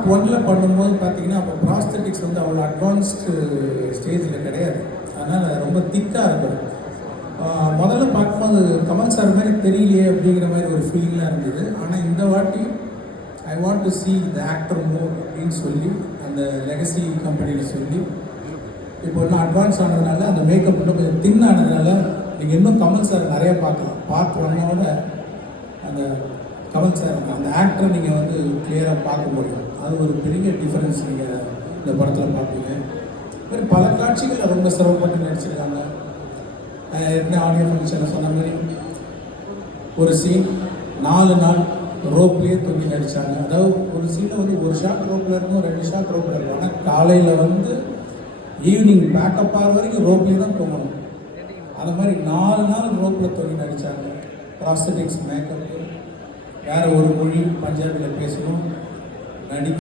Part ஒன்னில் பண்ணும்போது பார்த்தீங்கன்னா அப்போ ப்ராஸ்தட்டிக்ஸ் வந்து அவ்வளோ அட்வான்ஸ்டு ஸ்டேஜில் கிடையாது. அதனால் ரொம்ப திக்காக இருக்கும். முதல்ல பார்க்கும்போது கமல் சார் மாதிரி தெரியலையே அப்படிங்கிற மாதிரி ஒரு ஃபீலிங்லாம் இருந்தது. ஆனால் இந்த வாட்டி I want to see the actor move அப்படின்னு சொல்லி அந்த லெகசி கம்பெனியில் சொல்லி இப்போ இன்னும் அட்வான்ஸ் ஆனதுனால அந்த மேக்கப் இன்னும் கொஞ்சம் தின் ஆனதுனால நீங்கள் இன்னும் கமல் சார் நிறைய பார்க்கலாம். பார்ட் ஒன்னோட அந்த கமல் சார் அந்த ஆக்டரை நீங்கள் வந்து கிளியராக பார்க்க முடியும். அது ஒரு பெரிய டிஃப்ரென்ஸ் நீங்கள் இந்த படத்தில் பார்ப்பீங்க. மாதிரி பல காட்சிகள் ரொம்ப சிரமப்பட்டு நடிச்சிருக்காங்க. என்ன ஆடியோ ஃபங்க்ஷனில் சொன்ன மாதிரி ஒரு சீன் 4 நாள் ரோப்லேயே தூங்கி நடித்தாங்க. அதாவது ஒரு சீனை வந்து ஒரு ஷாட் ரோப்பில் இருக்கும், 2 ஷாட் ரோப்பில் இருக்கும். ஆனால் காலையில் வந்து ஈவினிங் பேக்கப் ஆகிற வரைக்கும் ரோப்லேயே தான் தூங்கணும். அது மாதிரி 4 நாள் ரோப்பில் தூங்கி நடித்தாங்க. ப்ராஸ்தட்டிக்ஸ், மேக்கப்பு, வேறு ஒரு மொழி பஞ்சாபியில் பேசணும், நடி